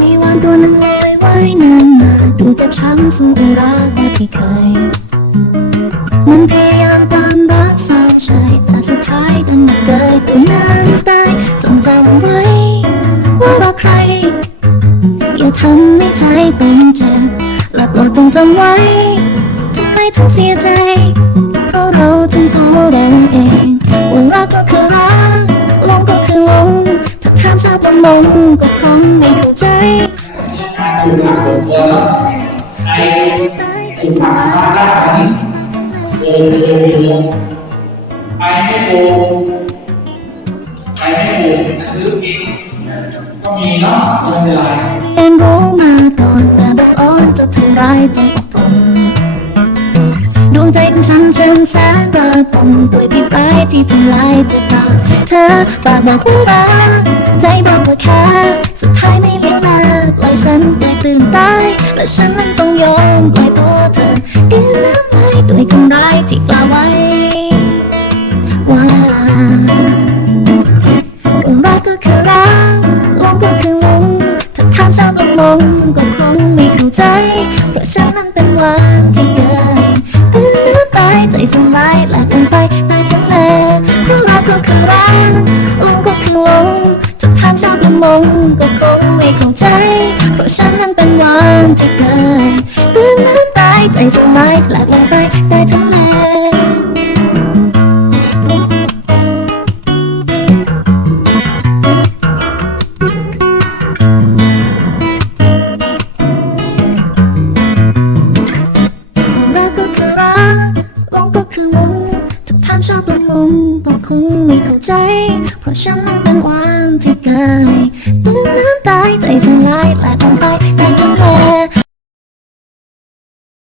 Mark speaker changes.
Speaker 1: มีวานตัวหนึ่งลอยว่ายน้ำมาดูเจ็บช้ำสู้อุราตาที่เคย มันพยายามตามรักสาวใจแต่สุดท้ายดันมาเกยตัวนานตายจงจำไว้ ว่ารักใคร อย่าทำให้ใจเป็นเจ็บหลับโปรดจงจำไว้ทำไมถึงเสียใจ เพราะเราถึงตัวเราเอง มชาวประมงก็คงไม่เข้าใจไอ
Speaker 2: ยู่กับตัวเนารถูกฝัง
Speaker 1: ลาย
Speaker 2: บ้านได้ตอนนี้โกงโกงโกงใครไม่โกงใครไม่โกงจะซื้อเองก็มีเนาะไม่เป็นไร
Speaker 1: เรียนรู้มาก่อนเมื่อแบบอ่อนจะทำร้ายจนอดทนดวงใจของฉันเชิงแสนระบมด้วยพิษร้ายที่ทำลายจะตาเธอปากบอกว่ารักใจบอกว่า และฉันนั้นต้องยอมปล่อยตัวเธอเดือนน้ำลายด้วยคำร้ายที่กล่าวไว้ว่ารักก็คือรักลงก็คือลงถ้าถามชาวประมงก็คงไม่เข้าใจ เพราะฉันนั้นเป็นวานที่เกยตื่นเนื้อตายใจสลายแหลกลงไปใต้ทะเลเพราะรักก็คือรักลงก็คือลงถ้าถามชาวประมงก็คงไม่เข้าใจ เพราะฉันนั้น ที่เกยตื่นนื้อตายใจสลายหลากลงไปใต้ทะเลรักก็คือรักหลงก็คือหลงถ้าถามชอบประมงก็คงไม่เข้าใจ เพราะฉันนั้นเป็นวานที่เกยตื่นน้ำตายใจสลายหลากลงไป